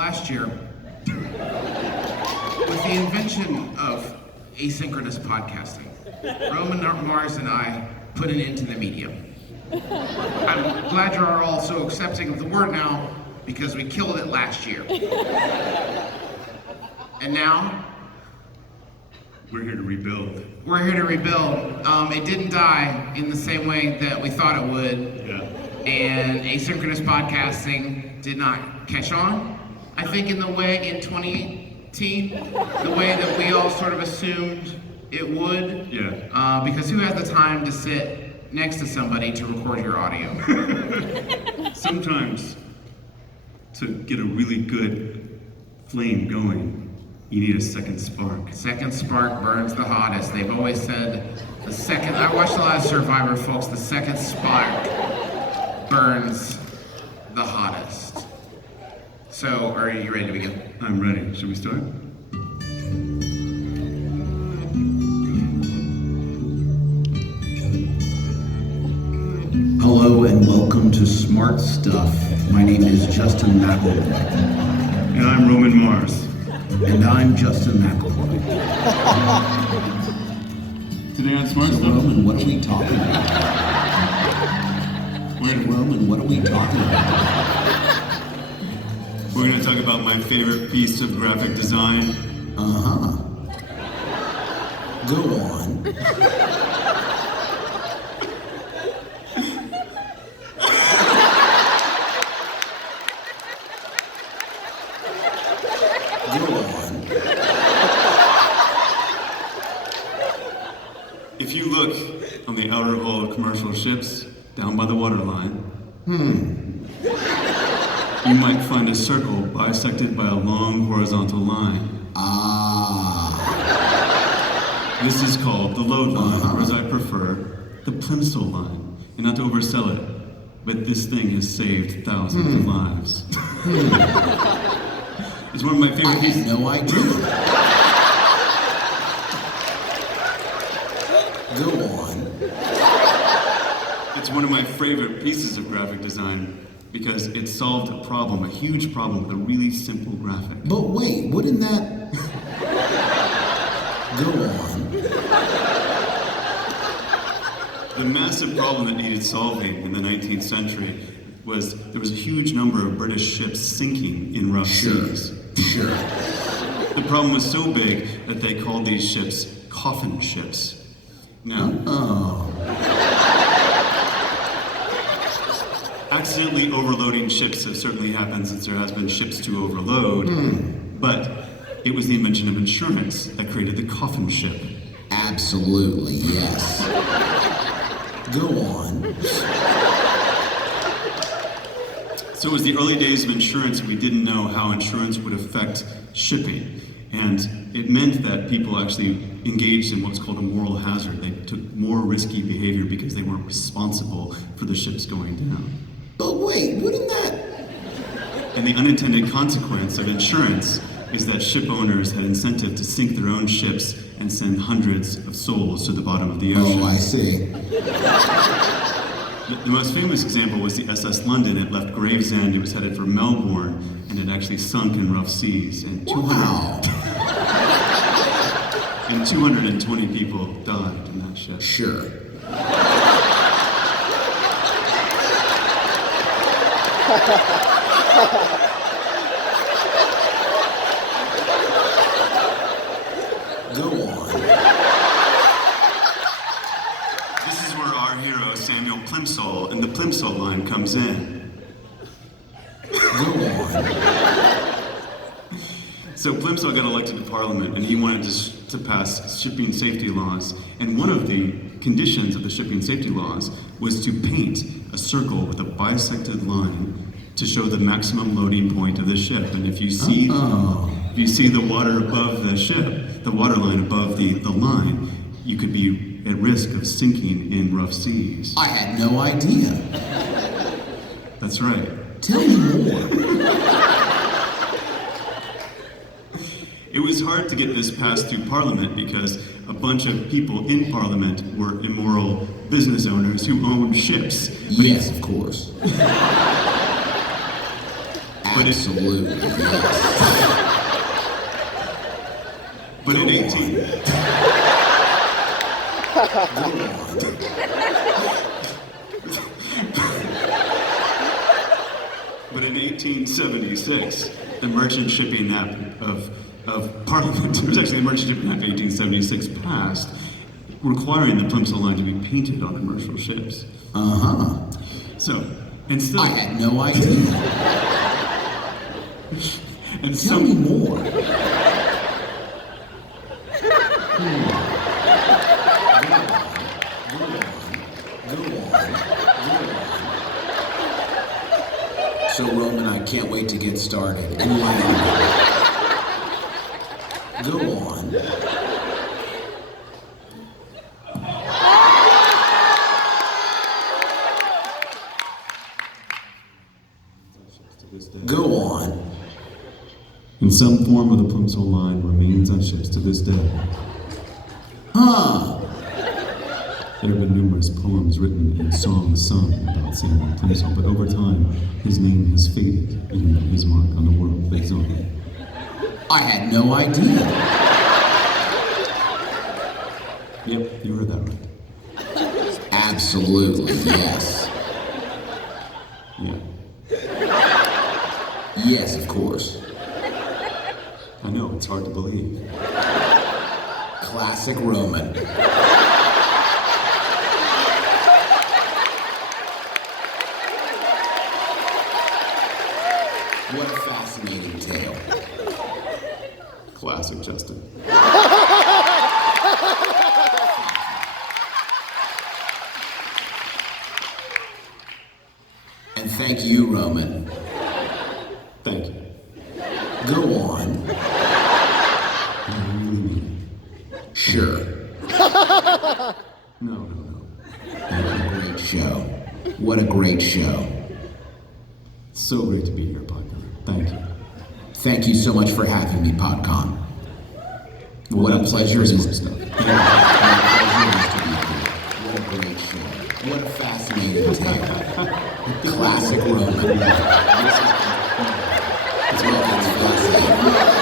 last year, with the invention of asynchronous podcasting, Roman, Mars, and I put an end to the medium. I'm glad you are all so accepting of the word now, because we killed it last year. And now, we're here to rebuild. We're here to rebuild. It didn't die in the same way that we thought it would. Yeah. And asynchronous podcasting did not catch on. I think in 2018, the way that we all sort of assumed it would. Yeah. Because who has the time to sit next to somebody to record your audio? Sometimes, to get a really good flame going, you need a second spark. Second spark burns the hottest. They've always said the second, I watched a lot of Survivor, folks, the second spark burns the hottest. So, are you ready to begin? I'm ready. Should we start? Hello and welcome to Smart Stuff. My name is Justin McElroy. And I'm Roman Mars. And I'm Justin McElroy. Today on Smart So Stuff? Roman, what are we talking about? Roman, what are we talking about? We're going to talk about my favorite piece of graphic design. Uh-huh. Go on. If you look on the outer hull of commercial ships, down by the waterline, you might find a circle bisected by a long horizontal line. Ah. This is called the load line, or as I prefer, the plimsoll line. And not to oversell it, but this thing has saved thousands of lives. It's one of my favorite pieces. I had no idea. Go on. It's one of my favorite pieces of graphic design because it solved a problem, a huge problem, with a really simple graphic. But wait, wouldn't that... Go on. The massive problem that needed solving in the 19th century was there was a huge number of British ships sinking in rough seas. Sure. The problem was so big that they called these ships coffin ships. Now, accidentally overloading ships have certainly happened since there has been ships to overload, but it was the invention of insurance that created the coffin ship. Absolutely, yes. Go on. So it was the early days of insurance, and we didn't know how insurance would affect shipping. And it meant that people actually engaged in what's called a moral hazard. They took more risky behavior because they weren't responsible for the ships going down. But wait, wouldn't that... And the unintended consequence of insurance is that ship owners had incentive to sink their own ships and send hundreds of souls to the bottom of the ocean. Oh, I see. The most famous example was the SS London. It left Gravesend, it was headed for Melbourne, and it actually sunk in rough seas. And 220 people died in that ship. Sure. Go on. This is where our hero, Samuel Plimsoll, and the Plimsoll line comes in. Go on. So Plimsoll got elected to Parliament, and he wanted to pass shipping safety laws. And one of the conditions of the shipping safety laws was to paint a circle with a bisected line to show the maximum loading point of the ship. And if you see, the water above the ship, the water line above the line, you could be at risk of sinking in rough seas. I had no idea. That's right. Tell me more. It was hard to get this passed through Parliament because a bunch of people in Parliament were immoral business owners who owned ships. Yes, of course. Absolutely, yes. But in 18... But in 1876, the Merchant Shipping Act of Parliament, it was actually the Merchant Shipping Act of 1876 passed, requiring the Plimsoll line to be painted on commercial ships. Uh-huh. So, and still... I had no idea. And Tell me more. So, Roman, I can't wait to get started. Enlighten me. Go on. Go on. And some form of the Plimsoll line remains on ships to this day. Huh. There have been numerous poems written and songs sung about Samuel Plimsoll, but over time, his name has faded, and his mark on the world lives on. I had no idea. Yep, you heard that right. Absolutely, yes. Yeah. Yes, of course. I know, it's hard to believe. Classic Roman. What a fascinating tale. Classic Justin. And thank you, Roman. Thank you. Go on. I really mean Sure. it. No. What a great show. What a great show. It's so great to be here, Podcon. Thank you. Thank you so much for having me, Podcon. What a pleasure it is. What a great show. What a fascinating tale. Classic Roman. It's fascinating.